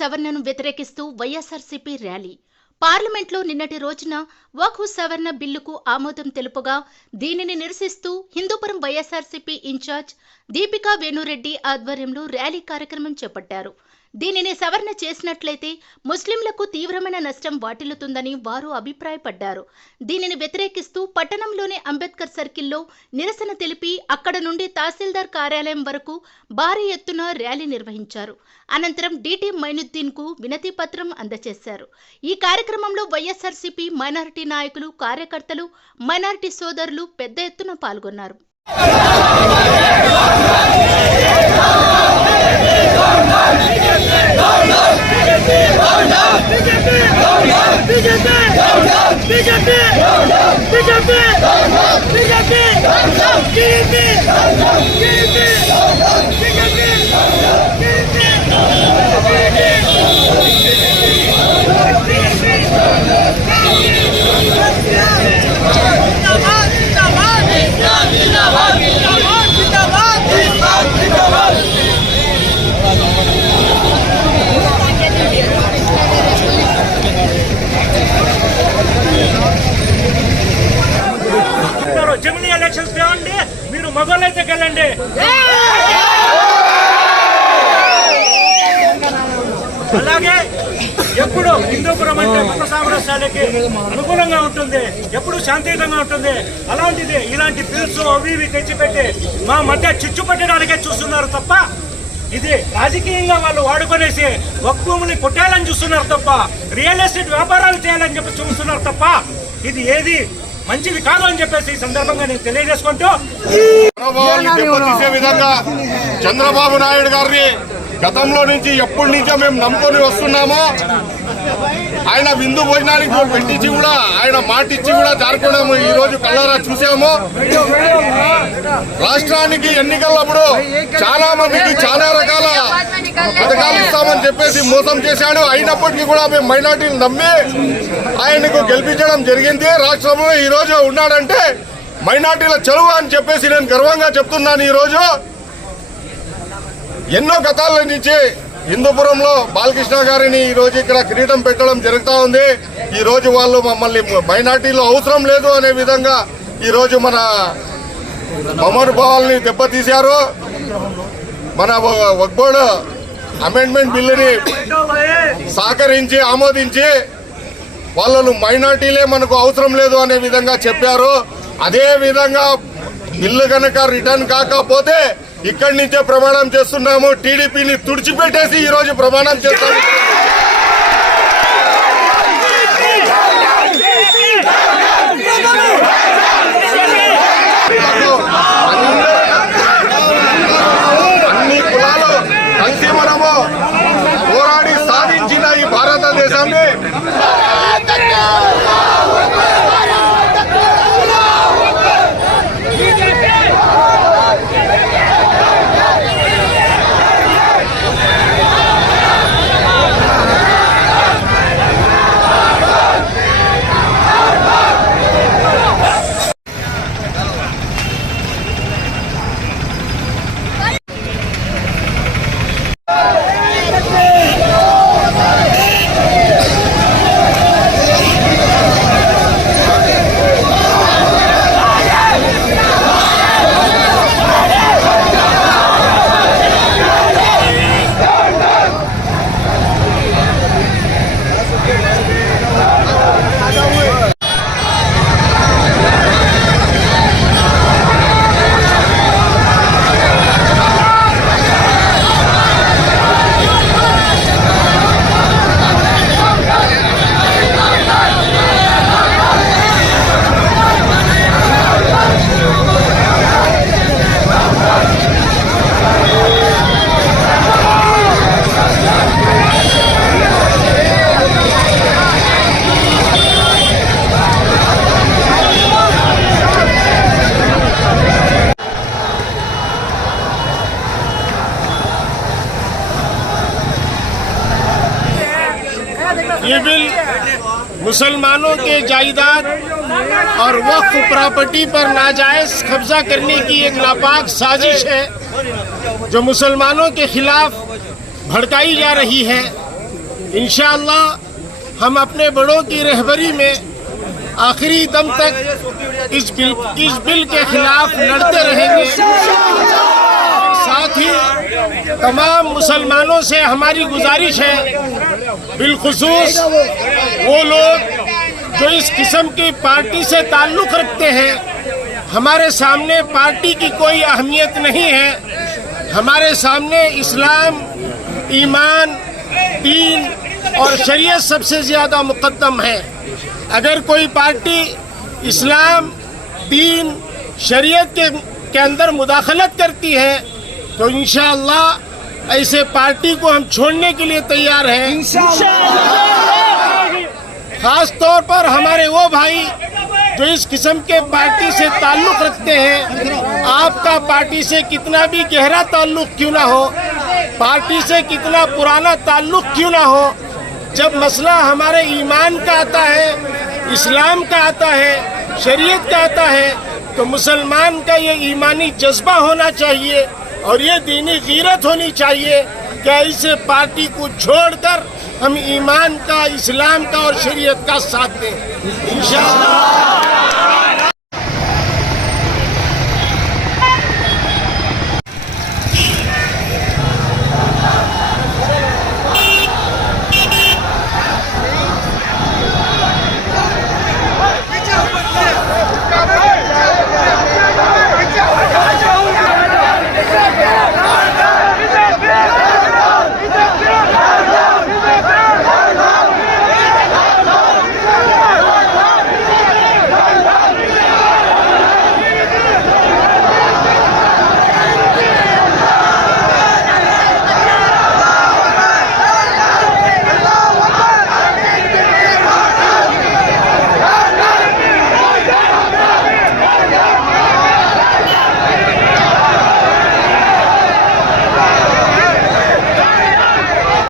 సవరణను వ్యతిరేకిస్తూ వైఎస్ఆర్సీపీ ర్యాలీ. పార్లమెంట్లో నిన్నటి రోజున వక్ఫ్ సవరణ బిల్లుకు ఆమోదం తెలుపగా దీనిని నిరసిస్తూ Hindupuram YSRCP in charge Deepika Venureddy ఆధ్వర్యంలో ర్యాలీ కార్యక్రమం చేపట్టారు. దీనిని సవరణ చేసినట్లయితే ముస్లింలకు తీవ్రమైన నష్టం వాటిల్లుతుందని వారు అభిప్రాయపడ్డారు. దీనిని వ్యతిరేకిస్తూ పట్టణంలోని అంబేద్కర్ సర్కిల్లో నిరసన తెలిపి అక్కడ నుండి తహసీల్దార్ కార్యాలయం వరకు భారీ ఎత్తున ర్యాలీ నిర్వహించారు. అనంతరం డీటీ మైనుద్దీన్కు వినతి పత్రం అందజేశారు. ఈ కార్యక్రమంలో వైఎస్ఆర్సీపీ మైనారిటీ నాయకులు కార్యకర్తలు మైనారిటీ సోదరులు పెద్ద ఎత్తున పాల్గొన్నారు. చెప్తారు. జమిలీ ఎలక్షన్స్ తేవండి మీరు మగోళ్ళైతే వెళ్ళండి అలాగే ఎప్పుడు హిందూపురం అంటే మత సామరస్యాలకి అనుకూలంగా ఉంటుంది ఎప్పుడు శాంతియుతంగా ఉంటుంది. అలాంటిది ఇలాంటి పిల్స్ అవి ఇవి తెచ్చిపెట్టి మా మధ్య చిచ్చు పెట్టడానికే చూస్తున్నారు తప్ప ఇది రాజకీయంగా వాళ్ళు వాడుకొనేసి ఒక కొట్టాలని చూస్తున్నారు తప్ప రియల్ ఎస్టేట్ వ్యాపారాలు చేయాలని చెప్పి చూస్తున్నారు తప్ప ఇది ఏది మంచిది కాదు అని చెప్పేసి ఈ సందర్భంగా నేను తెలియజేసుకుంటూ దెబ్బతీసే విధంగా చంద్రబాబు నాయుడు గారిని గతంలో నుంచి ఎప్పటి నుంచో మేము నమ్ముకొని వస్తున్నామో ఆయన విందు భోజనానికి పెట్టించి కూడా ఆయన మాట ఇచ్చి కూడా జారుకోవడం ఈ రోజు కళ్ళారా చూసాము. రాష్ట్రానికి ఎన్నికలప్పుడు చాలా మందికి చాలా రకాల పథకాలు ఇస్తామని చెప్పేసి మోసం చేశాడు. అయినప్పటికీ కూడా మేము మైనార్టీని నమ్మి ఆయనకు గెలిపించడం జరిగింది. రాష్ట్రంలో ఈరోజు ఉన్నాడంటే మైనార్టీల చెరువు అని చెప్పేసి నేను గర్వంగా చెప్తున్నాను ఈరోజు ఎన్నో గతాల నుంచి హిందూపురంలో బాలకృష్ణ గారిని ఈ రోజు ఇక్కడ కిరీటం పెట్టడం జరుగుతూ ఉంది. ఈరోజు వాళ్ళు మమ్మల్ని మైనార్టీలో అవసరం లేదు అనే విధంగా ఈరోజు మన మమోనుభావాల్ని దెబ్బతీశారు. మన వక్బోర్డ్ అమెండ్మెంట్ బిల్లుని సహకరించి ఆమోదించి వాళ్ళను మైనార్టీలే మనకు అవసరం లేదు అనే విధంగా చెప్పారు. అదే విధంగా బిల్లు కనుక రిటర్న్ కాకపోతే ఇక్కడి నుంచే ప్రమాణం చేస్తున్నాము. టీడీపీని తుడిచిపెట్టేసి ఈరోజు ప్రమాణం చేస్తాము. Bey. مسلمانوں کے جائیداد اور وقف پراپرٹی پر ناجائز قبضہ کرنے کی ایک ناپاک سازش ہے جو مسلمانوں کے خلاف بھڑکائی جا رہی ہے۔ انشاءاللہ ہم اپنے بڑوں کی رہبری میں آخری دم تک اس بل, اس بل کے خلاف لڑتے رہیں گے۔ تمام مسلمانوں سے ہماری گزارش ہے، بالخصوص وہ لوگ جو اس قسم کی پارٹی سے تعلق رکھتے ہیں۔ ہمارے سامنے پارٹی کی کوئی اہمیت نہیں ہے۔ ہمارے سامنے اسلام، ایمان، دین اور شریعت سب سے زیادہ مقدم ہے۔ اگر کوئی پارٹی اسلام، دین، شریعت کے اندر مداخلت کرتی ہے تو انشاءاللہ ایسے پارٹی کو ہم چھوڑنے کے لیے تیار ہیں۔ انشاءاللہ خاص طور پر ہمارے وہ بھائی جو اس قسم کے پارٹی سے تعلق رکھتے ہیں، آپ کا پارٹی سے کتنا بھی گہرا تعلق کیوں نہ ہو، پارٹی سے کتنا پرانا تعلق کیوں نہ ہو، جب مسئلہ ہمارے ایمان کا آتا ہے، اسلام کا آتا ہے، شریعت کا آتا ہے، تو مسلمان کا یہ ایمانی جذبہ ہونا چاہیے۔ اور یہ دینی غیرت ہونی چاہیے کہ اس پارٹی کو چھوڑ کر ہم ایمان کا، اسلام کا اور شریعت کا ساتھ دیں۔ انشاءاللہ۔